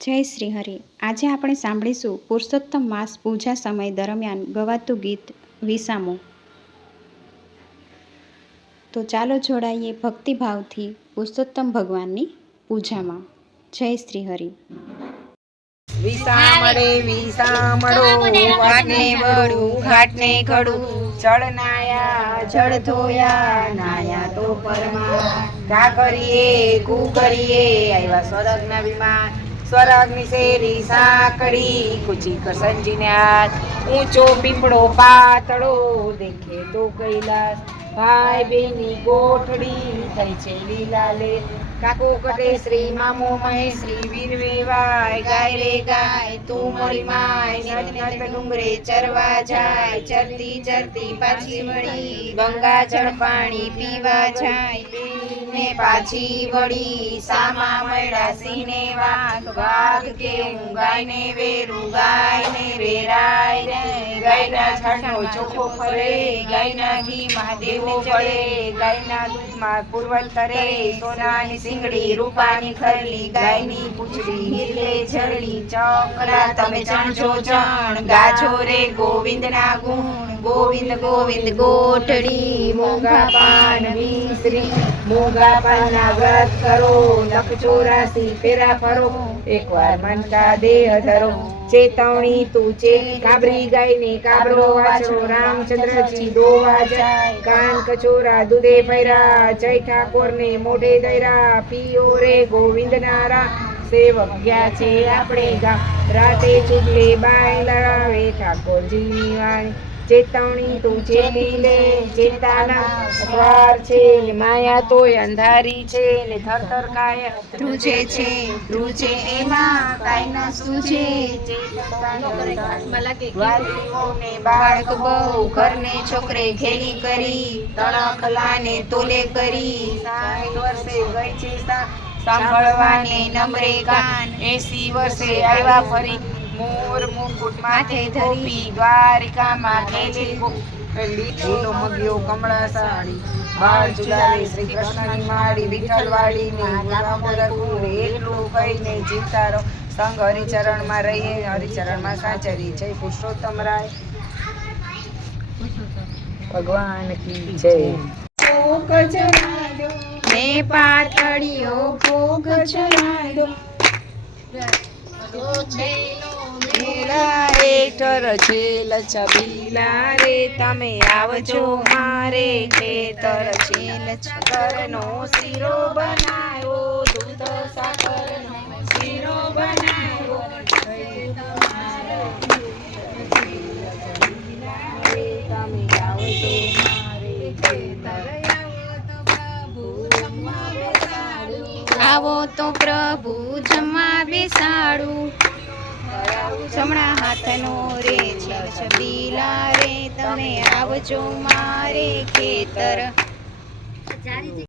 જય શ્રી હરિ. આજે આપણે સાંભળીશું પુરુષોત્તમ માસ પૂજા સમય દરમિયાન ગવાતું ગીત વિસામો. તો ચાલો જોડાઈએ ભક્તિભાવથી પુરુષોત્તમ ભગવાનની પૂજામાં. જય શ્રી હરિ. વિસામળે વિસામળો વાટને વડું ઘાટને ઘડું જળ નાયા જળ ધોયા નાયા તો પરમાં ઘા કરીએ કુ કરીએ આવ્યા સ્વર્ગના વિમાન સ્વર્ગની શેરી સાંકડી કુચી કરસંજીને હાથ ઊંચો પીપળો પાતળો દેખે તો કૈલાસ ભાઈ બેની ગોઠડી થઈ છે લીલા લે કાકો કટે શ્રી મામો મહે શ્રી વીર વેવાય ગાય રે ગાય તું મોરી માય નદ ડુંગરે ચરવા જાય ચરતી ચરતી પાછી વળી ગંગા જળ પાણી પીવા જાય ને પાછી વળી સામા મળ્યા સિંહને વાઘ કે હું ગાયને વેરું ગાયને વેરાય ગાયના છાણનો ચોખ્ખો ફરે ગાયના ઘીમાં દેવો પડે ગાયના દૂધમાં પૂર્વત તરે સોનાની સિંગડી રૂપાની ખરલી ગાયની પૂંછડી હિરલે ઝરલી ચકલા તમે ચણજો ચણ ગાજો રે ગોવિંદના ગુણ ગોવિંદ ગોવિંદ ગોઠડી મોંઘા પાન વીસરી મોંઘા પાનના વ્રત કરો લખ 84 ફેરા ફરો એકવાર મનકા દેહ ધરો ચેતવણી તું ચેતી કાબરી ગાયને કાબરો વાછરો રામચંદ્રજી દોવા જાય કાન કચોરા દૂધે ભૈરા જય ઠાકોરને મોઢે દૈરા પીઓ રે ગોવિંદ નારા સેવક ગયા છે આપણે ગામ રાતે ચૂડલે બાય લડાવે ઠાકોરજીની વાણી ચેતવણી તું ચેતી લે ચેતાના સ્વાર છે માયા તોય અંધારી છે ને થરથર કાય ધ્રુજે છે ધ્રુજે એમાં કાઈ ન સૂજે વાલીઓને બાળક બહુ ઘરને છોકરે ઘેરી કરી તણખલાને તોલે કરી 60 વર્ષે ગઈ છે સાંભળવાને નમરે કાન 80 વર્ષે આવ્યા ફરી મોર મુકુટ માથે ધરી દ્વારિકામાં ખેલી લીલો મગ્યો કમળા સાડી બાળ ચુડાવી શ્રી કૃષ્ણની માડી વિઠ્ઠલવાડી ને દામોદર કુંડ એટલું કહીને જીવતારો સંગ હરિચરણમાં રહીએ હરિચરણમાં સાચરી જય પુરુષોત્તમ રાય ભગવાન કી જય ને પાતળીઓ ભોગ ચડાયો હેઠળ છેલ છબીલા રે તમે આવજો મારે ખેતર છેલ છકરનો શીરો બનાવ્યો દૂધ સાકરનો શીરો બનાવ્યો તમે આવજો મારે ખેતર આવો તો પ્રભુ જમવા બેસાડું જમણા હાથનો રે છે છબીલા રે તમે આવજો મારે ખેતર